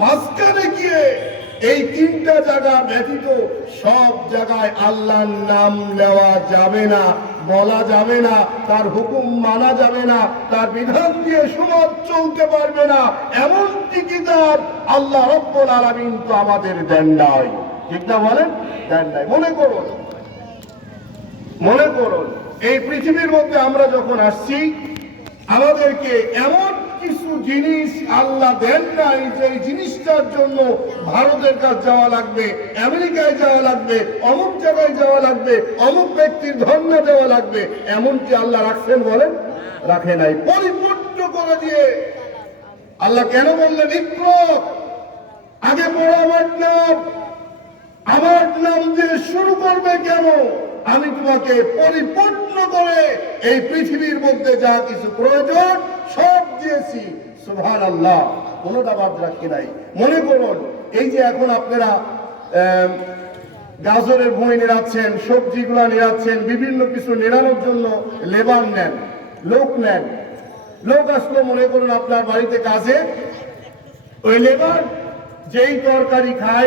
মাঝখানে গিয়ে এই তিনটা জায়গা ব্যতীত সব জায়গায় আল্লাহর নাম নেওয়া যাবে না, বলা যাবে না, তার হুকুম মানা যাবে না, তার বিধান দিয়ে সমাজ চলতে পারবে না। এমনটি কিতাব আল্লাহ রাব্বুল আলামিন তো আমাদের দেন নাই, ঠিক না বলেন? দেন নাই। মনে করুন এই পৃথিবীর মধ্যে আমরা যখন আসছি, আমাদেরকে এমন কিছু জিনিস আল্লাহ দেন নাই যে এই জিনিসটার জন্য ভারতের কাছে যাওয়া লাগবে, আমেরিকায় যাওয়া লাগবে, অমুক জায়গায় যাওয়া লাগবে, অমুক ব্যক্তির ধর্মে দেওয়া লাগবে। এমনকি আল্লাহ রাখছেন? বলেন, রাখে নাই। পরিপূর্ণ করে দিয়ে আল্লাহ কেন বললেন ইকরা, আগে পড়ো আমার নাম দিয়ে শুরু করবে কেন? আমি তোমাকে পরিপূর্ণ করে এই পৃথিবীর মধ্যে যা কিছু প্রয়োজন সব দিয়েছি। সুবহানাল্লাহ, কোনোটা বাদ রাখি নাই। মনে করুন এই যে এখন আপনারা গাজরের ভুঁই নিরাচ্ছেন, সবজিগুলা নিরাচ্ছেন, বিভিন্ন কিছু নিরানোর জন্য লেবার নেন, লোক নেন। লোক আসলো মনে করুন আপনার বাড়িতে কাজে, ওই লেবার যেই তরকারি খায়